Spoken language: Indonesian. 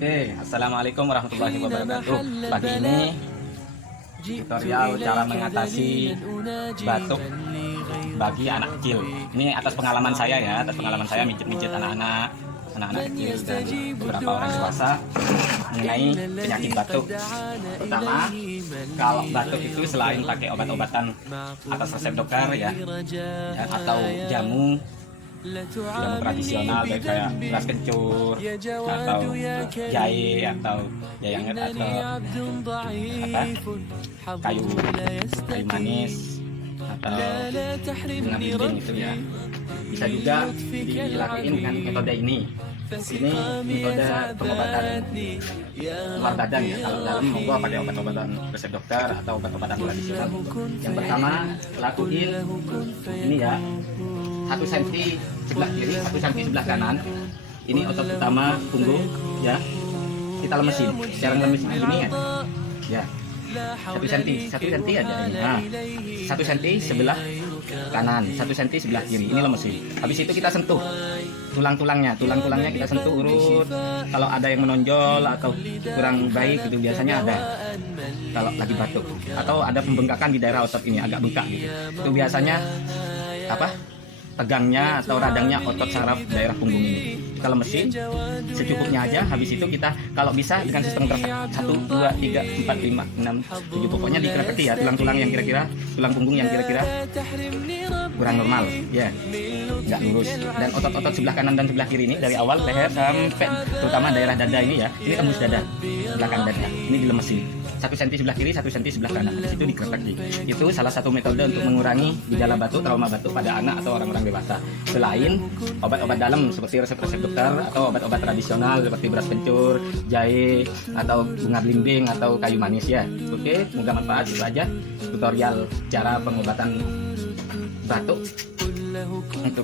Oke, assalamualaikum warahmatullahi wabarakatuh. Pagi ini tutorial cara mengatasi batuk bagi anak kecil. Ini atas pengalaman saya ya, atas pengalaman saya mijit-mijit anak-anak kecil dan beberapa orang dewasa mengenai penyakit batuk. Pertama, kalau batuk itu selain pakai obat-obatan atas resep dokter ya atau jamu yang tradisional kayak beras kencur atau jahe atau jayangan atau kayu manis atau bunga belimbing itu ya, bisa juga dilakuin dengan metode ini metode pengobatan luar badan ya. Kalau dalam monggo pakai obat-obatan resep dokter atau obat-obatan tradisional. Yang pertama, lakuin ini ya, 1 cm sebelah kiri, 1 cm sebelah kanan. Ini otot utama punggung ya, kita lemesin secara lemesin ini ya, 1 cm aja ini. Nah, 1 cm sebelah kanan, 1 cm sebelah kiri, ini lemesin. Habis itu kita sentuh tulangnya kita sentuh urut. Kalau ada yang menonjol atau kurang baik itu biasanya ada kalau lagi batuk, atau ada pembengkakan di daerah otot ini agak bengkak gitu, itu biasanya tegangnya atau radangnya otot saraf daerah punggung ini. Kita lemesin secukupnya aja. Habis itu kita kalau bisa dengan sistem gerakan 1, 2, 3, 4, 5, 6, 7, pokoknya dikereketi ya tulang-tulang yang kira-kira, tulang punggung yang kira-kira kurang normal ya, nggak lurus. Dan otot-otot sebelah kanan dan sebelah kiri ini dari awal leher sampai terutama daerah dada ini ya, ini tembus dada, belakang dada ini dilemesin 1 cm sebelah kiri, 1 cm sebelah kanan. Di situ dikereketi. Itu salah satu metode untuk mengurangi gejala batuk, trauma batuk pada anak atau orang-orang dewasa. Selain obat-obat dalam seperti resep-resep dokter atau obat-obat tradisional seperti beras kencur, jahe atau bunga belimbing atau kayu manis ya. Oke, semoga manfaat. Itu aja tutorial cara pengobatan batuk untuk